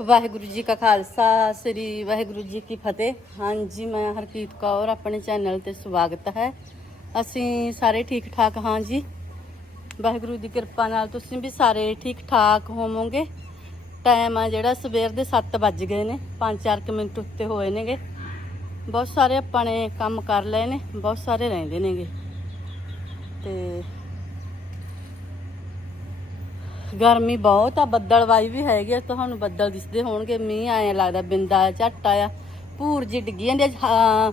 ਵਾਹਿਗੁਰੂ ਜੀ ਕਾ ਖਾਲਸਾ, ਸ੍ਰੀ ਵਾਹਿਗੁਰੂ ਜੀ ਕੀ ਫਤਿਹ। ਹਾਂਜੀ, ਮੈਂ ਹਰਕੀਤ ਕੌਰ, ਆਪਣੇ ਚੈਨਲ ਤੇ ਸਵਾਗਤ ਹੈ। ਅਸੀਂ ਸਾਰੇ ਠੀਕ ਠਾਕ ਹਾਂ ਜੀ। ਵਾਹਿਗੁਰੂ ਦੀ ਕਿਰਪਾ ਨਾਲ ਤੁਸੀਂ ਵੀ ਸਾਰੇ ਠੀਕ ਠਾਕ ਹੋਵੋਗੇ। ਟਾਈਮ ਆ ਜਿਹੜਾ, ਸਵੇਰ ਦੇ 7 ਵੱਜ ਗਏ ਨੇ 5-4 ਮਿੰਟ ਉੱਤੇ ਹੋਏ ਨੇਗੇ। ਬਹੁਤ ਸਾਰੇ ਆਪਾਂ ਨੇ ਕੰਮ ਕਰ ਲਏ ਨੇ, ਬਹੁਤ ਸਾਰੇ ਰਹਿੰਦੇ ਨੇਗੇ। ਤੇ ਗਰਮੀ ਬਹੁਤ ਆ ਬੱਦਲਵਾਈ ਵੀ ਹੈਗੀ ਆ ਤੁਹਾਨੂੰ ਬੱਦਲ ਦਿਸਦੇ ਹੋਣਗੇ ਮੀਂਹ ਆਇਆ ਲੱਗਦਾ ਬਿੰਦਾ ਝੱਟ ਆਇਆ ਭੂਰ ਜੀ ਡਿੱਗੀ ਜਾਂਦੀ ਆ। ਹਾਂ,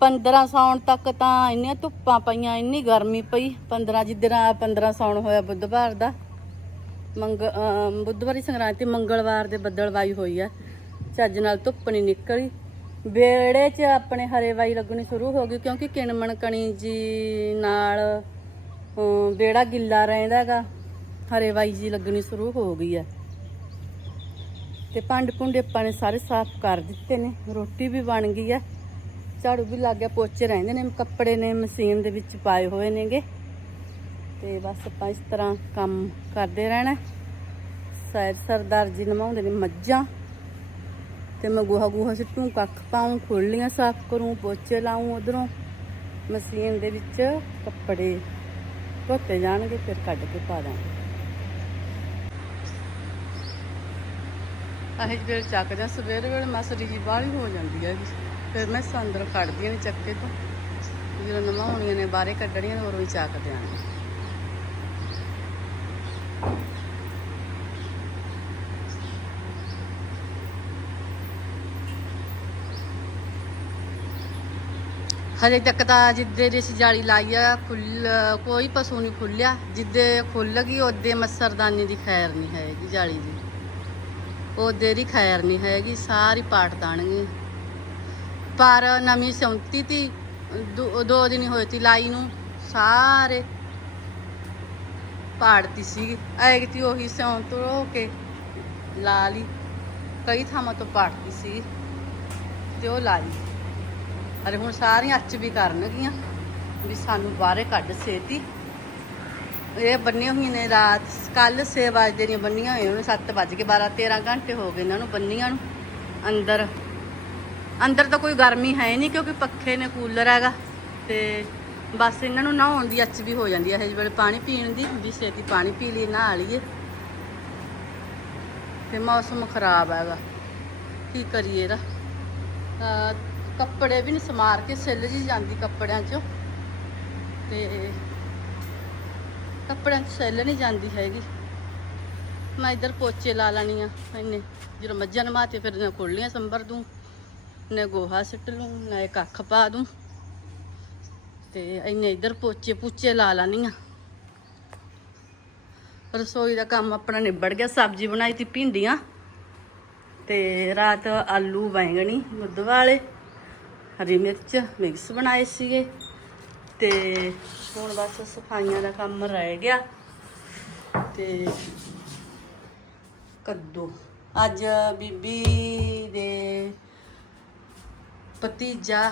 15 ਸੌਣ ਤੱਕ ਤਾਂ ਇੰਨੀਆਂ ਧੁੱਪਾਂ ਪਈਆਂ ਇੰਨੀ ਗਰਮੀ ਪਈ 15 ਜਿੱਦਣ 15 ਸੌਣ ਹੋਇਆ ਬੁੱਧਵਾਰ ਦਾ ਮੰਗ ਬੁੱਧਵਾਰੀ ਸੰਗਰਾਂਤੀ ਮੰਗਲਵਾਰ ਦੇ ਬੱਦਲਵਾਈ ਹੋਈ ਆ ਚੱਜ ਨਾਲ ਧੁੱਪ ਨਹੀਂ ਨਿਕਲੀ ਵੇੜੇ 'ਚ ਆਪਣੇ ਹਰੇਵਾਈ ਲੱਗਣੀ ਸ਼ੁਰੂ ਹੋ ਗਈ ਕਿਉਂਕਿ ਕਿਣਮਣ ਕਣੀ ਜੀ ਨਾਲ ਅਮ, ਵਿਹੜਾ ਗਿੱਲਾ ਰਹਿੰਦਾਗਾ ਹਰੇ ਵਾਈ ਜੀ ਲੱਗਣੀ ਸ਼ੁਰੂ ਹੋ ਗਈ ਆ ਤੇ ਭਾਂਡੇ ਭੁੰਡੇ ਆਪਾਂ ਨੇ ਸਾਰੇ ਸਾਫ਼ ਕਰ ਦਿੱਤੇ ਨੇ। ਰੋਟੀ ਵੀ ਬਣ ਗਈ ਆ ਝਾੜੂ ਵੀ ਲੱਗ ਗਿਆ, ਪੋਚੇ ਰਹਿੰਦੇ ਨੇ, ਕੱਪੜੇ ਨੇ, ਮਸ਼ੀਨ ਦੇ ਵਿੱਚ ਪਾਏ ਹੋਏ ਨੇਗੇ। ਤੇ ਬਸ ਆਪਾਂ ਇਸ ਤਰ੍ਹਾਂ ਕੰਮ ਕਰਦੇ ਰਹਿਣਾ ਸੈਰ ਸਰਦਾਰ ਜੀ ਨਮਾਉਂਦੇ ਨੇ ਮੱਝਾਂ। ਤੇ ਮੈਂ ਗੋਹਾ ਗੋਹਾ ਸਿੱਟੂ, ਕੱਖ ਪਾਉਂ ਖੁੱਲੀਆਂ ਸਾਫ਼ ਕਰੂੰ, ਪੋਚੇ ਲਾਉਂ ਉਧਰੋਂ। ਮਸ਼ੀਨ ਦੇ ਵਿੱਚ ਕੱਪੜੇ ਧੋਤੇ ਜਾਣਗੇ, ਫਿਰ ਕੱਢ ਕੇ ਪਾ ਦਾਂਗੇ। ਅਸੀਂ ਫਿਰ ਚੱਕਦੇ ਹਾਂ, ਸਵੇਰੇ ਵੇਲੇ ਮਸਰੀ ਜੀ ਬਾਹਲੀ ਹੋ ਜਾਂਦੀ ਹੈ ਫਿਰ ਮੈਂ ਸੰਦਰ ਕੱਢਦੀਆਂ ਨੇ ਚੱਕੇ ਤੋਂ। ਜਦੋਂ ਨਮਾਉਣੀਆਂ ਨੇ, ਬਾਹਰੇ ਕੱਢਣੀਆਂ ਨੇ ਹੋਰ ਵੀ ਚੱਕਦੇ ਆਂ ਹਜੇ ਤੱਕ ਤਾਂ ਜਿੱਦੇ ਦੀ ਅਸੀਂ ਜਾਲੀ ਲਾਈ ਆ, ਖੁੱਲ, ਕੋਈ ਪਸ਼ੂ ਨਹੀਂ ਖੁੱਲਿਆ। ਜਿੱਦੇ ਖੁੱਲ ਗਈ, ਉਹਦੇ ਮੱਸਰਦਾਨੀ ਦੀ ਖੈਰ ਨਹੀਂ ਹੈਗੀ ਜਾਲੀ ਦੀ। ਉਹਦੇ ਦੀ ਖੈਰ ਨਹੀਂ ਹੈਗੀ, ਸਾਰੀ ਪਾਟ ਤਾਣਗੀ। ਪਰ ਨਵੀਂ ਸੌਂਤੀ ਤੀ, ਦੋ ਦੋ ਦਿਨ ਹੋਏ ਤੀ ਲਾਈ ਨੂੰ, ਸਾਰੇ ਪਾੜਤੀ ਸੀ ਐਗਤੀ ਉਹੀ ਸਿਉਂ ਤੋਂ ਕੇ ਲਾ ਲਈ। ਕਈ ਥਾਵਾਂ ਤੋਂ ਪਾੜਤੀ ਸੀ ਤੇ ਉਹ ਲਾ ਲਈ। ਅਰੇ ਹੁਣ ਸਾਰੀਆਂ ਅੱਚ ਵੀ ਕਰਨਗੀਆਂ, ਵੀ ਸਾਨੂੰ ਬਾਹਰੇ ਕੱਢ ਸੇਤੀ। ਇਹ ਬੰਨੀਆਂ ਹੋਈਆਂ ਨੇ ਰਾਤ ਕੱਲ 6 ਵਜੇ ਦੀਆਂ ਬੰਨੀਆਂ ਹੋਈਆਂ ਨੇ 7 ਵੱਜ ਕੇ 12 13 ਘੰਟੇ ਹੋ ਗਏ ਇਹਨਾਂ ਨੂੰ ਬੰਨੀਆਂ ਨੂੰ, ਅੰਦਰ। ਅੰਦਰ ਤਾਂ ਕੋਈ ਗਰਮੀ ਹੈ ਨਹੀਂ ਕਿਉਂਕਿ ਪੱਖੇ ਨੇ, ਕੂਲਰ ਹੈਗਾ ਤੇ ਬਸ ਇਹਨਾਂ ਨੂੰ ਨਹਾਉਣ ਦੀ ਅੱਛ ਵੀ ਹੋ ਜਾਂਦੀ ਹੈ। ਇਹ ਵੇਲੇ ਪਾਣੀ ਪੀਣ ਦੀ ਵੀ ਛੇਤੀ ਪਾਣੀ ਪੀ ਲਈ ਨਹਾ ਲਈਏ। ਤੇ ਮੌਸਮ ਖਰਾਬ ਹੈਗਾ। ਕੀ ਕਰੀਏ ਇਹਦਾ? ਕੱਪੜੇ ਵੀ ਨਹੀਂ ਸਮਾਰ ਕੇ, ਸਿੱਲ ਜੀ ਜਾਂਦੀ ਕੱਪੜਿਆਂ 'ਚੋਂ। ਤੇ ਕੱਪੜਿਆਂ 'ਚ ਸੈੱਲ ਨਹੀਂ ਜਾਂਦੀ ਹੈਗੀ। ਮੈਂ ਇੱਧਰ ਪੋਚੇ ਲਾ ਲੈਣੀ ਆ ਇੰਨੇ ਜਦੋਂ ਮੱਝਾਂ ਨਮਾਤੇ ਫਿਰ ਨਾ ਖੋਲੀਆਂ ਸੰਭਰ ਦੂੰ, ਨੇ ਗੋਹਾ ਸਿੱਟ ਲੂੰ, ਨਾ ਇਹ ਕੱਖ ਪਾ ਦੂੰ। ਤੇ ਇੰਨੇ ਇੱਧਰ ਪੋਚੇ ਪੁੱਚੇ ਲਾ ਲੈਣੀ ਆ। ਰਸੋਈ ਦਾ ਕੰਮ ਆਪਣਾ ਨਿਬੜ ਗਿਆ, ਸਬਜ਼ੀ ਬਣਾਈ ਤੀ ਭਿੰਡੀਆਂ। ਤੇ ਰਾਤ ਆਲੂ ਬੈਂਗਣੀ, ਦੁੱਧ ਵਾਲੇ, ਹਰੀ ਮਿਰਚ, ਮਿਕਸ ਬਣਾਏ ਸੀਗੇ। ਤੇ ਹੁਣ ਬਸ ਸਫਾਈਆਂ ਦਾ ਕੰਮ ਰਹਿ ਗਿਆ ਤੇ ਕੱਦੂ। ਅੱਜ ਬੀਬੀ ਦੇ ਭਤੀਜਾ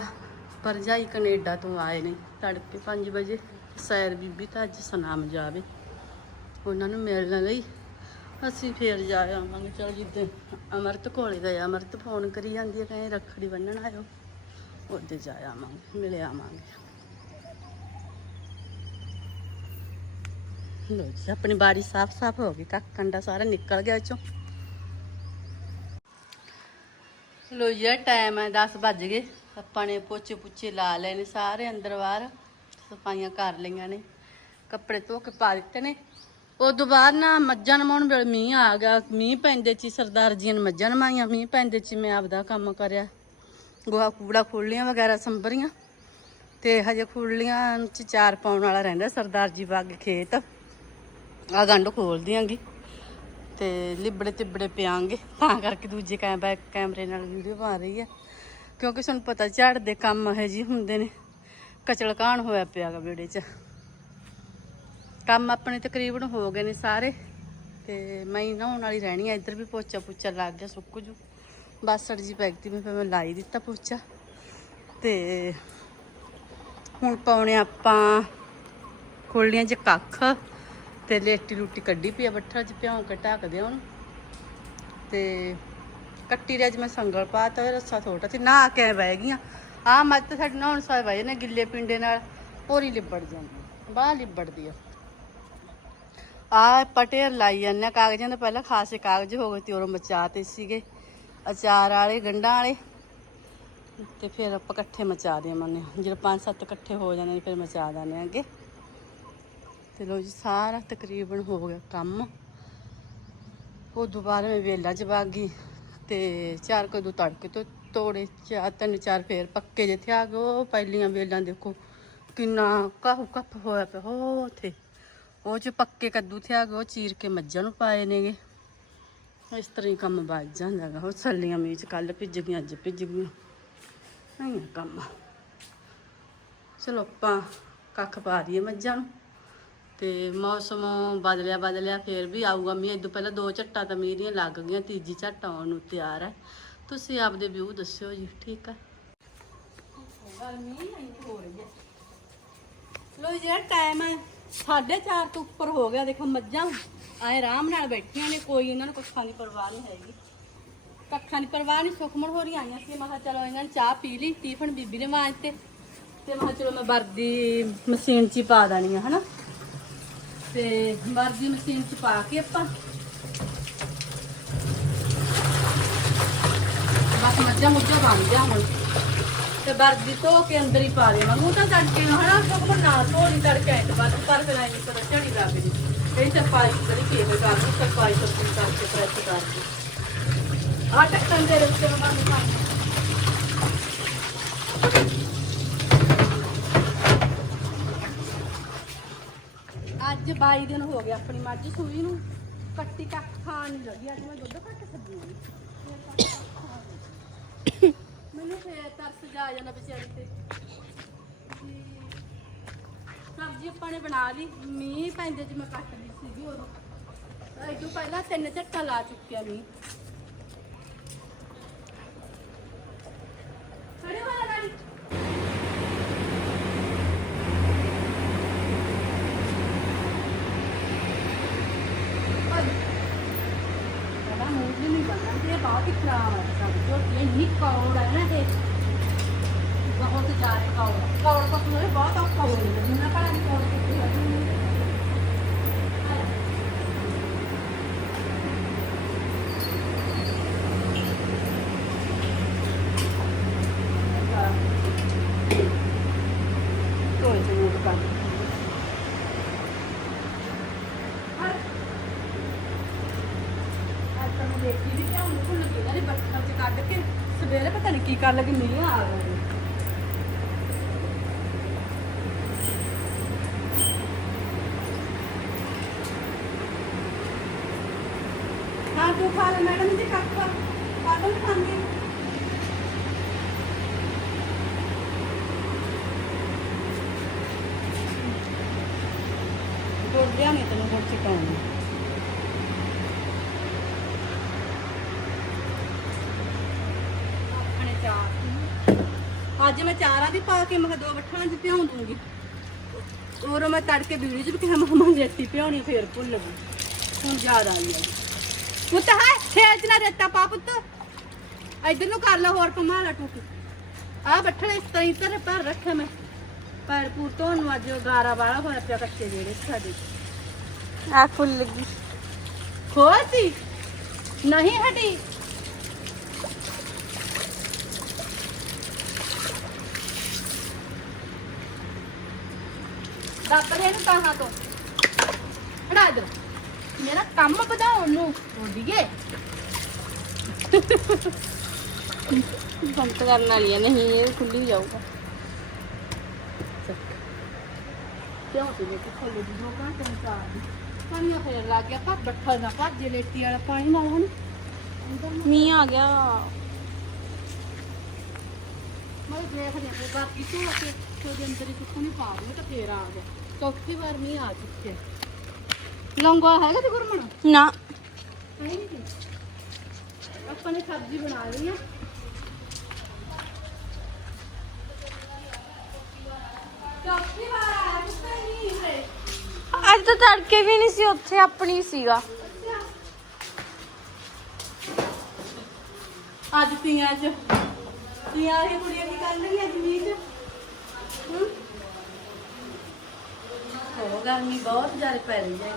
ਪਰਜਾਈ ਕੈਨੇਡਾ ਤੋਂ ਆਏ ਨੇ ਤੜਕੇ 5 ਵਜੇ। ਸੈਰ ਬੀਬੀ ਤਾਂ ਅੱਜ ਸਨਾਮ ਜਾਵੇ। ਉਹਨਾਂ ਨੂੰ ਮਿਲਣ ਲਈ ਅਸੀਂ ਫੇਰ ਜਾ ਆਵਾਂਗੇ। ਚਲ ਜਿੱਦੇ ਅਮਰਤ ਕੋਲੇ ਗਏ। ਅਮਰਤ ਫੋਨ ਕਰੀ ਜਾਂਦੀ ਹੈ ਕਹੇ ਰੱਖੜੀ ਬੰਨਣ ਆਇਓ। ਉਹਦੇ ਜਾ ਆਵਾਂਗੇ, ਮਿਲ ਆਵਾਂਗੇ। ਲੋ ਜੀ, ਆਪਣੀ ਬਾੜੀ ਸਾਫ਼ ਸਾਫ਼ ਹੋ ਗਈ, ਕੱਖ ਕੰਡਾ ਸਾਰਾ ਨਿਕਲ ਗਿਆ ਚੋਂ ਲੋ ਜੀ ਟਾਈਮ ਹੈ 10 ਵੱਜ ਗਏ। ਆਪਾਂ ਨੇ ਪੋਚੇ ਪੁੱਚੇ ਲਾ ਲਏ ਨੇ ਸਾਰੇ ਅੰਦਰ ਬਾਹਰ, ਸਫਾਈਆਂ ਕਰ ਲਈਆਂ ਨੇ, ਕੱਪੜੇ ਧੋ ਕੇ ਪਾ ਦਿੱਤੇ ਨੇ। ਉਦੋਂ ਬਾਅਦ ਨਾ ਮੱਝਾਂ ਨਮਾਉਣ ਵੇਲੇ ਮੀਂਹ ਆ ਗਿਆ, ਮੀਂਹ ਪੈਂਦੇ ਚ ਸਰਦਾਰ ਜੀਆਂ ਨੇ ਮੱਝਾਂ ਨਮਾਈਆਂ, ਮੀਂਹ ਪੈਂਦੇ ਚ ਮੈਂ ਆਪਦਾ ਕੰਮ ਕਰਿਆ। ਗੋਹਾ ਕੂੜਾ ਖੁੱਲੀਆਂ ਵਗੈਰਾ ਸੰਭਰੀਆਂ, ਤੇ ਹਜੇ ਖੁੱਲੀਆਂ ਚ ਚਾਰ ਪਾਉਣ ਵਾਲਾ ਰਹਿੰਦਾ ਸਰਦਾਰ ਜੀ ਬਾਗ ਖੇਤ। ਆ ਗੰਢ ਖੋਲ ਦਿਆਂਗੇ ਤੇ ਲਿਬੜੇ ਤਿਬੜੇ ਪਿਆਂਗੇ। ਤਾਂ ਕਰਕੇ ਦੂਜੇ ਕੈਮ ਕੈਮਰੇ ਨਾਲ ਵੀਡੀਓ ਬਣਾ ਰਹੀ ਹੈ ਕਿਉਂਕਿ ਸਾਨੂੰ ਪਤਾ ਝਾੜ ਦੇ ਕੰਮ ਇਹ ਜੀ ਹੁੰਦੇ ਨੇ। ਕਚਲ ਕਾਣ ਹੋਇਆ ਪਿਆਗਾ ਵਿਹੜੇ 'ਚ। ਕੰਮ ਆਪਣੇ ਤਕਰੀਬਨ ਹੋ ਗਏ ਨੇ ਸਾਰੇ। ਤੇ ਮੈਂ ਹੀ ਨਹਾਉਣ ਵਾਲੀ ਰਹਿਣੀ ਆ। ਇੱਧਰ ਵੀ ਪੋਚਾ ਪੁੱਚਾ ਲੱਗ ਗਿਆ, ਸੁੱਕ ਜੂ। ਬਾਸੜ ਜੀ ਪੈਕਤੀ ਮੈਂ ਫਿਰ ਮੈਂ ਲਾਈ ਦਿੱਤਾ ਪੋਚਾ। ਤੇ ਹੁਣ ਪਾਉਣੇ ਆਪਾਂ ਖੋਲੀਆਂ ਚ ਕੱਖ। ਤੇ ਲੇਟੀ ਲੂਟੀ ਕੱਢੀ ਪਈ ਆ ਬੱਠਾ ਚ ਭਿਉਂ ਕੇ ਢੱਕਦੇ ਆ ਉਹਨੂੰ। ਤੇ ਕੱਟੀ ਦੇ ਅੱਜ ਮੈਂ ਸੰਗਲ ਪਾਤਾ ਹੋਇਆ ਰੱਸਾ ਥੋੜਾ ਸੀ ਨਾ ਕੇ ਬਹਿ ਗਈਆਂ। ਆ ਮੱਝ ਤਾਂ ਸਾਡੇ ਨਹਾਉਣ ਸਾਰ ਬਹਿ ਨੇ ਗਿੱਲੇ ਪਿੰਡੇ ਨਾਲ। ਹੋਰੀ ਲਿਬੜ ਜਾਂਦੀ, ਬਾਹ ਲਿਬੜਦੀ ਆ। ਆ ਪਟੇਰ ਲਾਈ ਜਾਂਦੇ ਆ ਕਾਗਜ਼ਾਂ ਦੇ, ਪਹਿਲਾਂ ਖਾਸੇ ਕਾਗਜ਼ ਹੋ ਗਏ ਤੇ ਉਹ ਮਚਾਤੇ ਸੀਗੇ। ਅਚਾਰ ਵਾਲੇ, ਗੰਢਾਂ ਵਾਲੇ। ਤੇ ਫਿਰ ਆਪਾਂ ਇਕੱਠੇ ਮਚਾ ਦੇਵਾਂਗੇ ਜਦੋਂ ਪੰਜ ਸੱਤ ਇਕੱਠੇ ਹੋ ਜਾਂਦੇ ਨੇ, ਫਿਰ ਮਚਾ ਦਾਂਗੇ ਅੱਗੇ। ਤੇ ਲੋ ਜੀ, ਸਾਰਾ ਤਕਰੀਬਨ ਹੋ ਗਿਆ ਕੰਮ। ਉਹ ਦੁਬਾਰਾ ਮੈਂ ਵੇਲਾ ਚ ਬਾਗੀ ਤੇ ਚਾਰ ਕਦੋਂ ਤੜਕੇ ਤੋਂ ਤੋੜੇ, ਚਾਰ, ਤਿੰਨ, ਚਾਰ ਫੇਰ ਪੱਕੇ ਜਿੱਥੇ ਆ ਗਏ। ਉਹ ਪਹਿਲੀਆਂ ਵੇਲਾਂ ਦੇਖੋ, ਕਿੰਨਾ ਕਾਹੂ ਕੱਪ ਹੋਇਆ ਪਿਆ ਹੋ ਉੱਥੇ। ਉਹ ਚ ਪੱਕੇ ਕੱਦੂ ਥਿਆ ਗਏ, ਉਹ ਚੀਰ ਕੇ ਮੱਝਾਂ ਨੂੰ ਪਾਏ ਨੇਗੇ। ਇਸ ਤਰ੍ਹਾਂ ਹੀ ਕੰਮ ਵੱਜ ਜਾਂਦਾ ਗਾ ਉਹ ਛੱਲੀਆਂ ਮੀਚ ਕੱਲ ਭਿੱਜ ਗਈਆਂ, ਅੱਜ ਭਿੱਜ ਗਈਆਂ। ਨਹੀਂ ਕੰਮ। ਚਲੋ ਆਪਾਂ ਕੱਖ ਪਾ ਦਈਏ ਮੱਝਾਂ ਨੂੰ। ਤੇ ਮੌਸਮ ਬਦਲਿਆ ਬਦਲਿਆ, ਫੇਰ ਵੀ ਆਊਗਾ ਮੀਂਹ। ਇਦੋਂ ਪਹਿਲਾਂ ਦੋ ਝੱਟਾਂ ਤਾਂ ਮੀਂਹ ਦੀਆਂ ਲੱਗ ਗਈਆਂ, ਤੀਜੀ ਝੱਟ ਆਉਣ ਨੂੰ ਤਿਆਰ ਹੈ। ਤੁਸੀਂ ਆਪਦੇ ਵਿਊ ਦੱਸਿਓ ਜੀ, ਠੀਕ ਹੈ? ਗਰਮੀ ਨਹੀਂ ਹੋ ਰਹੀ ਹੈ। ਲੋ ਜਿਹੜਾ ਟਾਈਮ ਹੈ 4:30 ਤੋਂ ਉੱਪਰ ਹੋ ਗਿਆ, ਦੇਖੋ ਮੱਝਾਂ। ਆਏ ਆਰਾਮ ਨਾਲ ਬੈਠੀਆਂ ਨੇ, ਕੋਈ ਇਹਨਾਂ ਨੂੰ ਕੱਖਾਂ ਦੀ ਪਰਵਾਹ ਨਹੀਂ ਹੈਗੀ। ਕੱਖਾਂ ਦੀ ਪਰਵਾਹ ਨਹੀਂ ਸੁਖਮਣ ਹੋ ਰਹੀਆਂ ਆਈਆਂ ਸੀ। ਮੈਂ ਕਿਹਾ ਚਲੋ ਇਹਨਾਂ ਨੇ ਚਾਹ ਪੀ ਲਈ, ਟੀਫਨ ਬੀਬੀ ਨੇ ਮਾਂਜ ਤੇ ਤੇ ਮੈਂ ਕਿਹਾ ਚਲੋ ਮੈਂ ਵਰਦੀ ਮਸ਼ੀਨ 'ਚ ਹੀ ਪਾ ਦੇਣੀ ਆ, ਹਨਾ? ਤੇ ਵਰਦੀ ਮਸ਼ੀਨ 'ਚ ਪਾ ਕੇ ਆਪਾਂ। ਬਸ ਮੱਝਾਂ ਮੁੱਝਾਂ ਬਣ ਗਿਆ ਹੁਣ। ਤੇ ਵਰਦੀ ਧੋ ਕੇ ਅੰਦਰ ਹੀ ਪਾ ਦੇਵਾਂ ਮੂੰਹ ਤਾਂ ਤੜਕੇ ਨੂੰ ਹਨਾ ਸੁਖਮਣ ਨਾ ਧੋਣੀ ਤੜਕੇ ਆਏ ਬਾਅਦ ਪਰ ਫਿਰ ਆਈ ਪਰ ਝੜੀ ਲੱਗ ਗਈ ਇਹ ਸਫ਼ਾਈ ਕਰੀ ਕੇ ਕਰ ਲਈ ਸਫ਼ਾਈ ਸਫ਼ਾਈ ਕਰਕੇ ਪ੍ਰੈਸ ਕਰਕੇ ਆ ਟੱਕਣ ਦੇ ਮੈਂ ਬੰਦ ਕਰ। ਅੱਜ 22 ਦਿਨ ਹੋ ਗਏ ਆਪਣੀ ਮੱਝ ਸੂਈ ਨੂੰ, ਕੱਟੀ ਕੱਖ ਖਾਣ ਨਹੀਂ ਲੱਗੀ, ਅੱਜ ਮੈਂ ਦੁੱਧ ਘੱਟ ਸੱਜੀ ਮੈਨੂੰ ਫੇਰ ਤਰਸ ਜਾ ਜਾਂਦਾ ਵਿਚਾਰੀ ਤੇ। ਸਬਜ਼ੀ ਆਪਾਂ ਨੇ ਬਣਾ ਲਈ, ਮੀਂਹ ਪੈਂਦੇ ਚ ਮੈਂ ਕੱਟ ਲਈ ਸੀਗੀ ਉਦੋਂ। ਇਹ ਤੋਂ ਪਹਿਲਾਂ ਤਿੰਨ ਝੱਟਾ ਲਾ ਚੁੱਕਿਆ ਮੀਂਹ ਖੜੇ ਹੋ ਜਾ ਗਾੜੀ ਬੜਾ ਮੂਡ ਨਹੀਂ ਬਣਦਾ ਤੇ ਬਹੁਤ ਹੀ ਖਰਾਬ ਹੈ ਸਭ ਜੋ ਇਹ ਨਹੀਂ ਕੌੜ ਹੈ ਨਾ ਇਹ ਬਹੁਤ ਜ਼ਿਆਦਾ ਕੌੜ ਹੈ। ਕੌੜ ਤਾਂ ਤੁਹਾਨੂੰ ਬਹੁਤ ਔਖਾ ਹੋ ਜਾਂਦਾ ਜਿੰਨਾ ਪੜਾ ਨਹੀਂ ਕੌੜ ਕਿੱਥੇ ਲੱਗਦੀ ਕੋਈ ਨਹੀਂ ਕਰ ਅੱਜ ਤਾਂ ਮੈਂ ਦੇਖੀ ਵੀ ਕਿਉਂ ਭੁੱਲ ਗਈ ਇਹਨਾਂ ਨੇ ਬੱਠਲ ਚ ਕੱਢ ਕੇ ਸਵੇਰੇ ਪਤਾ ਨਹੀਂ ਕੀ ਕਰ ਲੱਗੀ ਮੀਂਹ ਆ ਗਿਆ ਹਾਂ ਤੂੰ ਖਾ ਲੈ ਮੈਡਮ ਜੀ ਕੱਪ ਪਾਗਲ ਖਾਂਦੀ ਗੋਡਿਆਂ ਨੇ ਤੈਨੂੰ ਗੁੜ ਚਕਾਉਣੀ ਅੱਜ ਮੈਂ ਚਾਰਾਂ ਦੀ ਪਾ ਕੇ ਮੈਂ ਦੋ ਬੱਠਾਂ 'ਚ ਭਿਉਂ ਦੂੰਗੀ। ਔਰ ਮੈਂ ਤੜਕੇ ਵੀਡੀਓ 'ਚ ਵੀ ਕਿਹਾ ਮੈਂ ਮਮਾ ਜੱਤੀ ਭਿਉਣੀ ਫੇਰ ਭੁੱਲ ਗਈ ਹੁਣ ਯਾਦ ਆ ਗਿਆ ਪੁੱਤ ਹੈ ਛੇਲ 'ਚ ਨਾ ਰੇਤਾ ਪਾ ਪੁੱਤ। ਇਧਰ ਨੂੰ ਕਰ ਲੈ ਹੋਰ ਕਮਾ ਲੈ ਟੂਕੀ ਆ ਬੱਠਲ ਇਸ ਤਰ੍ਹਾਂ ਹੀ ਤਰ ਪਰ ਰੱਖਿਆ ਮੈਂ। ਪਰ ਪੂਰ ਤੋਂ ਨੂੰ ਅੱਜ ਗਾਰਾ ਵਾਲਾ ਹੋਇਆ ਪਿਆ ਕੱਚੇ ਜਿਹੜੇ ਸਾਡੇ। ਆ ਫੁੱਲ ਲੱਗੀ। ਖੋਤੀ ਨਹੀਂ ਹਟੀ। ਦੱਬ ਦੇ ਨੂੰ ਕਹਾਂ ਤੋਂ। ਹੜਾ ਇਧਰ ਮੇਰਾ ਕੰਮ ਵਧਾਉਣ ਨੂੰ ਓਡੀਏ ਬੰਦ ਕਰਨ ਵਾਲੀ ਆ ਨਹੀਂ ਇਹ ਖੁੱਲੀ ਜਾਊਗਾ। ਕਿਉਂ ਤੇ ਲੈ ਕੇ ਖੋਲੇ ਦੀ ਦੋ ਘੰਟੇ ਨੂੰ ਚਾਰ ਦੀ? ਪਾਣੀ ਫੇਰ ਲੱਗ ਗਿਆ ਪਰ ਬੱਠਾ ਦਾ ਭੱਜੇ ਲੇਟੀ ਵਾਲਾ ਪਾਣੀ ਹੁਣ। ਨੂੰ। ਮੀਂਹ ਆ ਗਿਆ। ਮੈਂ ਦੇਖਦੇ ਹਾਂ ਬਾਕੀ ਤੋਂ ਕੇ। ਉਹਦੇ ਅੰਦਰ ਹੀ ਕੁੱਕੂ ਨਹੀਂ ਪਾ ਦੂੰ ਤਾਂ ਫੇਰ ਆ ਗਿਆ। ਚੌਥੀ ਵਾਰ ਮੀਂਹ ਆ ਚੁੱਕਿਆ। ਲੌਂਗਾ ਹੈਗਾ ਤੇ ਗੁਰਮਣ? ਨਾ। ਹੈ ਨਹੀਂ। ਤੇ ਆਪਾਂ ਨੇ ਸਬਜ਼ੀ ਬਣਾ ਲਈ ਆ। ਚੌਥੀ ਵਾਰ ਆਇਆ ਕੁੱਤਾ ਨਹੀਂ ਹੈ ਅੱਜ ਤਾਂ ਤੜਕੇ ਵੀ ਨਹੀਂ ਸੀ ਉੱਥੇ ਆਪਣੀ ਸੀਗਾ। ਅੱਜ ਤੀਆਂ ਚ। ਤੀਆਂ ਵਾਲੀ ਕੁੜੀਆਂ ਕੀ ਕਰਨਗੀਆਂ ਅੱਜ ਮੀਂਹ ਚ। ਹੋ ਗਰਮੀ ਬਹੁਤ ਜ਼ਿਆਦਾ ਪੈ ਰਹੀ ਹੈ।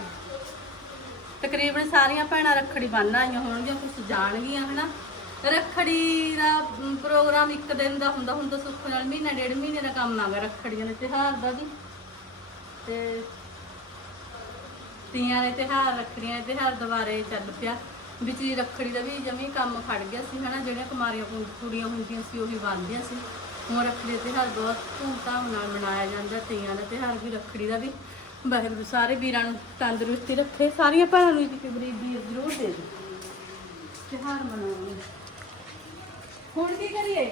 ਤਕਰੀਬਨ ਸਾਰੀਆਂ ਭੈਣਾਂ ਰੱਖੜੀ ਬੰਨ੍ਹ ਆਈਆਂ ਹੋਣਗੀਆਂ ਕੁਝ ਜਾਣਗੀਆਂ, ਹਨਾ? ਰੱਖੜੀ ਦਾ ਪ੍ਰੋਗਰਾਮ ਇੱਕ ਦਿਨ ਦਾ ਹੁੰਦਾ, ਹੁਣ ਸੁੱਖ ਨਾਲ ਮਹੀਨਾ, ਡੇਢ ਮਹੀਨੇ ਦਾ ਕੰਮ ਆਗਾ ਰੱਖੜੀਆਂ ਦੇ ਤਿਉਹਾਰ ਦਾ ਵੀ। ਤੇ ਤੀਆਂ ਦੇ ਤਿਉਹਾਰ, ਰੱਖੜੀਆਂ ਦੇ ਤਿਉਹਾਰ ਦੁਬਾਰੇ ਚੱਲ ਪਿਆ। ਵਿੱਚ ਰੱਖੜੀ ਦਾ ਵੀ ਜਮੀ ਕੰਮ ਖੜ ਗਿਆ ਸੀ, ਹਨਾ? ਜਿਹੜੀਆਂ ਕੁਮਾਰੀਆਂ ਕੁੜੀਆਂ ਹੁੰਦੀਆਂ ਸੀ, ਉਹੀ ਬੰਨ੍ਹਦੀਆਂ ਸੀ। ਹੁਣ ਰੱਖੜੀ ਦਾ ਤਿਉਹਾਰ ਬਹੁਤ ਧੂਮਧਾਮ ਨਾਲ ਮਨਾਇਆ ਜਾਂਦਾ ਤੀਆਂ ਦਾ ਤਿਉਹਾਰ ਵੀ ਰੱਖੜੀ ਦਾ ਵੀ। ਵਾਹਿਗੁਰੂ ਸਾਰੇ ਵੀਰਾਂ ਨੂੰ ਤੰਦਰੁਸਤੀ ਰੱਖੇ ਸਾਰੀਆਂ ਭੈਣਾਂ ਨੂੰ ਵਾਰੀ ਵੀਰ ਜ਼ਰੂਰ ਦੇ ਦੇ ਤਿਉਹਾਰ ਮਨਾਉਣ ਹੁਣ ਕੀ ਕਰੀਏ?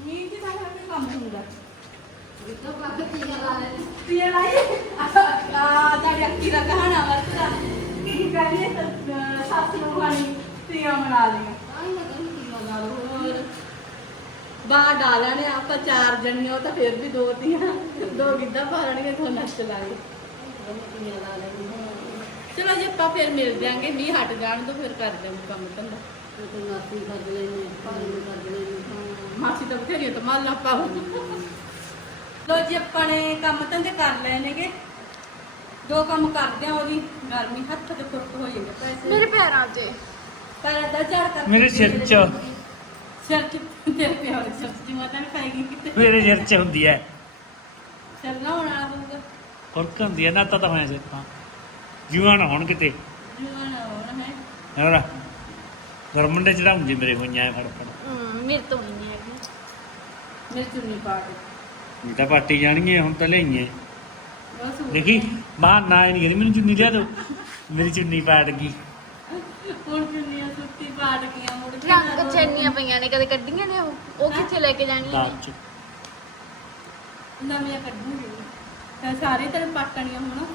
ਮੀਂਹ ਦੀ ਨਾਲ ਕੋਈ ਕੰਮ ਹੁੰਦਾ। ਤੀਆਂ ਲਾਈ? ਆ ਤੁਹਾਡੀ ਅੱਖੀ ਦਾ ਕਹਾਣਾ ਵਰਤਦਾ। ਕੀ ਕਰੀਏ? ਤਾਂ ਸੱਸ ਨੂੰ ਖਾਣੀ ਤੀਆਂ ਮਨਾ ਲਈਆਂ। ਬਾਹਰ ਡਾਲਣੇ ਆਪਾਂ ਚਾਰ ਜਣੀਆਂ ਉਹ ਤਾਂ ਫਿਰ ਵੀ ਦੋ ਤੀਆਂ ਦੋ ਗਿੱਧਾ ਪਾਲਣਗੇ ਤੋਂ ਨੱਚ ਲਾਂਗੇ। ਚਲੋ ਜੀ ਆਪਾਂ ਫਿਰ ਮਿਲ ਜਾਾਂਗੇ ਮੀਂਹ ਹਟ ਜਾਣ ਤੋਂ ਫਿਰ ਕਰ ਜਾਵਾਂਗੇ ਕੰਮ ਧੰਦਾ। ਮਾਸੀ ਕਰ ਲੈਣੇ ਮਾਸੀ ਤਾਂ ਬਥੇਰੀ ਤਾਂ ਮਾਲ ਨਾ ਪਾਉ ਲੋ ਜੀ ਆਪਾਂ ਨੇ ਕੰਮ ਧੰਦੇ ਕਰ ਲਏ ਨੇਗੇ। ਦੋ ਕੰਮ ਕਰਦੇ ਆ ਉਹਦੀ ਗਰਮੀ ਹੱਥ ਤੇ ਫੁੱਟ ਹੋ ਜਾਂਦੇ ਪੈਸੇ। ਮੇਰੇ ਪੈਰਾਂ ਤੇ। ਪਰ ਅੱਧਾ ਝਾੜ ਕਰ ਮੇਰੇ ਸਿਰ 'ਚ। ਸਿਰ ਚ ਤੇਰੇ ਪਿਆਰ ਸਿਰ ਚ ਮਾਤਾ ਨੇ ਖਾਏਗੀ ਕਿਤੇ। ਮੇਰੇ ਸਿਰ 'ਚ ਹੁੰਦੀ ਹੈ ਸਿਰ ਨਾ ਹੋਣਾ ਹੋਊਗਾ। ਖੁਰਕ ਹੁੰਦੀ ਹੈ ਨਾ ਤਾਂ ਤਾਂ ਹੋਇਆ ਸਿਰ ਤਾਂ। ਜੂਆਂ ਨਾ ਹੋਣ ਕਿਤੇ। ਜਵਾਨਾ ਹੋਣਾ ਹੈ। ਹੋਰ? ਗਰਮੰਡੇ ਚੜਾਉਂਦੀ ਮੇਰੇ ਹੋਈਆਂ ਐ ਫੜ ਫੜ ਹਮ, ਮੇਰੇ ਤੋਂ ਨਹੀਂ ਹੈਗੀ ਮੇਰੇ ਚੁੰਨੀ ਪਾ ਕੇ। ਇਹ ਤਾਂ ਪਾਟੀ ਜਾਣਗੀਆਂ ਹੁਣ ਤਾਂ ਲਈਏ ਬਸ ਹੋ ਦੇਖੀ ਮਾਂ ਨਾ ਇਹ ਨਹੀਂ ਕਹਿੰਦੀ ਮੈਨੂੰ ਚੁੰਨੀ ਲਿਆ ਦੋ ਮੇਰੀ ਚੁੰਨੀ ਪਾਟ ਗਈ ਹੁਣ ਚੁੰਨੀਆਂ ਸੁੱਤੀ ਪਾਟ ਗਈਆਂ ਮੁੜ ਚੈਨੀਆਂ ਪਈਆਂ ਨੇ ਕਦੇ ਕੱਢੀਆਂ ਨੇ ਉਹ? ਉਹ ਕਿੱਥੇ ਲੈ ਕੇ ਜਾਣੀਆਂ ਨੇ? ਚ। ਨਵੀਆਂ ਕੱਢੂਗੀ। ਤਾਂ ਸਾਰੇ ਤੇਰੇ ਪਾਟਣੀਆਂ ਹੁਣ।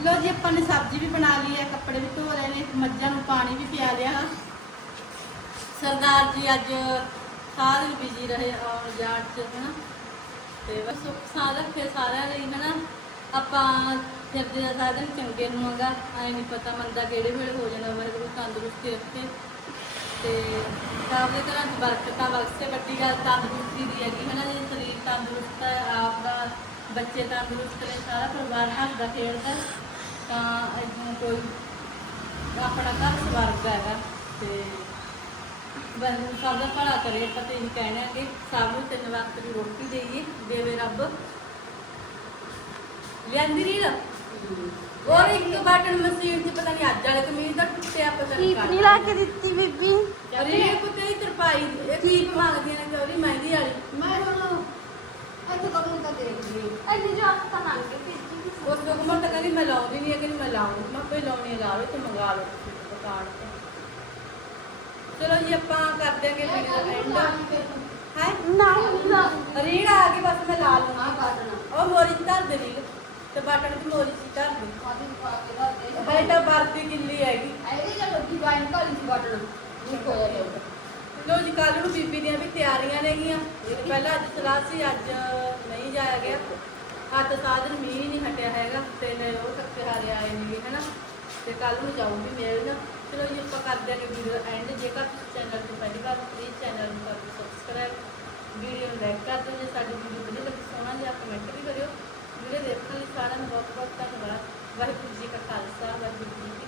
ਲੋ ਜੀ ਆਪਾਂ ਨੇ ਸਬਜ਼ੀ ਵੀ ਬਣਾ ਲਈ ਹੈ ਕੱਪੜੇ ਵੀ ਧੋ ਲਏ ਨੇ ਮੱਝਾਂ ਨੂੰ ਪਾਣੀ ਵੀ ਪਿਆ ਲਿਆ। ਸਰਦਾਰ ਜੀ ਅੱਜ ਸਾਰਾ ਦਿਨ ਬਿਜ਼ੀ ਰਹੇ ਆਉਣ ਜਾਣ ਚ ਹਨਾ? ਤੇ ਬਸ ਸੁੱਖ ਸਾਂਦ ਰੱਖੇ ਸਾਰਿਆਂ ਲਈ ਹਨਾ? ਆਪਾਂ ਫਿਰਦੇ ਦਾ ਸਾਰਾ ਦਿਨ ਚੰਗੇ ਨੂੰ ਆਗਾ ਐ ਨਹੀਂ ਪਤਾ ਮੰਦਾ ਕਿਹੜੇ ਵੇਲੇ ਹੋ ਜਾਣਾ ਵਾਹਿਗੁਰੂ ਤੰਦਰੁਸਤੀ ਰੱਖੇ। ਤੇ ਆਪਦੇ ਘਰਾਂ 'ਚ ਬਰਕਤਾਂ ਬਖਸ਼ੇ ਵੱਡੀ ਗੱਲ ਤੰਦਰੁਸਤੀ ਦੀ ਹੈਗੀ ਹਨਾ ਜੇ ਸਰੀਰ ਤੰਦਰੁਸਤ ਹੈ, ਆਪ ਦਾ ਬੱਚੇ ਤੰਦਰੁਸਤ ਨੇ, ਸਾਰਾ ਪਰਿਵਾਰ ਹੱਸਦਾ ਖੇਡਦਾ ਤਾਂ ਇਦਾਂ ਕੋਈ ਆਪਣਾ ਘਰ ਸਵਰਗ ਹੈਗਾ ਤੇ ਵਾਹਿਗੁਰੂ ਸਭ ਦਾ ਭਲਾ ਕਰੇ, ਆਪਾਂ ਤੇ ਇਹ ਕਹਿਣਾ ਕਿ ਸਭ ਨੂੰ ਤਿੰਨ ਵਕਤ ਦੀ ਰੋਟੀ ਦੇਈਏ, ਦੇਵੇ ਰੱਬ। ਲਿਆਂਦੀ ਰੀਲ? ਔਰ ਇੱਕ ਬਟਨ ਮਸ਼ੀਨ 'ਚ ਪਤਾ ਨਹੀਂ ਅੱਜ ਵਾਲੇ ਕਮੀਜ਼ ਦਾ ਟੁੱਟਿਆ ਪਤਾ ਨਹੀਂ ਕੀਪ ਨਹੀਂ ਲਾ ਕੇ ਦਿੱਤੀ ਬੀਬੀ? ਅਰੇ ਇਹ ਕੁੱਤੇ ਦੀ ਤਰਪਾਈ ਇਹ ਕੀਪ ਮੰਗਦੀਆਂ ਨੇ ਚੋਰੀ ਮਹਿੰਦੀ ਵਾਲੀ? ਮੈਂ ਹੁਣ ਇੱਥੇ ਕਦੋਂ ਤੱਕ ਦੇਖਦੀ ਐਨੀ ਜੋ ਆਪ ਤਾਂ ਮੰਗ ਕੇ ਭੇਜੀ ਉਸ ਨੂੰ ਮੈਂ ਤਾਂ ਕਹਿੰਦੀ ਮੈਂ ਲਾਉਂਦੀ ਨਹੀਂ ਹੈ ਕਿ ਮੈਂ ਲਾਉਂਗੀ ਮੈਂ ਕੋਈ ਲਾਉਣੀ ਹੈ ਲਾਵੇ ਤੇ ਮੰਗਾ ਲਓ ਦੁਕਾਨ ਤੋਂ। ਚਲੋ ਜੀ ਆਪਾਂ ਕਰ ਦਿਆਂਗੇ ਵੀਡੀਓ ਦਾ ਐਂਡ ਹੈ? ਨਾ ਨਾ। ਰੀੜ ਆ ਗਈ ਬਸ ਮੈਂ ਲਾ ਲੂੰਗੀ ਕਾਟਣਾ ਉਹ ਮੋਰੀ ਧਰ ਦੇ ਰੀੜ ਤੇ ਬਟਨ ਤੇ ਮੋਰੀ 'ਚ ਧਰ ਦੇ ਆਦੀ ਪਾ ਕੇ ਰੱਖ ਦੇ ਹਾਏ ਤਾਂ ਵਰਦੀ ਗਿੱਲੀ ਹੈਗੀ। ਇਹਦੇ ਜੇ ਲੱਗੀ ਬਾਈਨ ਕਾਲੀ ਸੀ ਕਾਟਣਾ ਨਹੀਂ ਕੋਈ ਲੋ ਜੀ ਕੱਲ ਨੂੰ ਬੀਬੀ ਦੀਆਂ ਵੀ ਤਿਆਰੀਆਂ ਨੇਗੀਆਂ। ਪਹਿਲਾਂ ਅੱਜ ਸਲਾਹ ਸੀ, ਅੱਜ ਨਹੀਂ ਜਾਇਆ ਗਿਆ। ਹੱਥ ਸਾਧਨ ਮੀਂਹ ਨਹੀਂ ਹਟਿਆ ਹੈਗਾ, ਤੇ ਨੇ ਉਹ ਥੱਕੇ ਹਾਰੇ ਆਏ ਨੇਗੇ, ਹਨਾ। ਤੇ ਕੱਲ ਨੂੰ ਜਾਊਂਗੀ ਮਿਲਣ ਚਲੋ ਜੀ, ਆਪਾਂ ਕਰਦੇ ਹਾਂ ਵੀਡੀਓ ਐਂਡ ਜੇਕਰ ਤੁਸੀਂ ਚੈਨਲ ਤੋਂ ਪਹਿਲੀ ਵਾਰ ਪਲੀਜ਼ ਚੈਨਲ ਨੂੰ ਕਰ ਸਬਸਕ੍ਰਾਈਬ ਵੀਡੀਓ ਨੂੰ ਲਾਈਕ ਕਰ ਦਿਓ ਜੇ ਸਾਡੀ ਵੀਡੀਓ ਵਧੀਆ ਲੱਗੀ, ਸੋਹਣਾ ਜਿਹਾ ਕਮੈਂਟ ਵੀ ਕਰਿਓ। ਵੀਡੀਓ ਦੇਖਣ ਲਈ ਸਾਰਿਆਂ ਨੂੰ ਬਹੁਤ ਬਹੁਤ ਧੰਨਵਾਦ। ਵਾਹਿਗੁਰੂ ਜੀ ਕਾ ਖਾਲਸਾ ਵਾਹਿਗੁਰੂ ਜੀ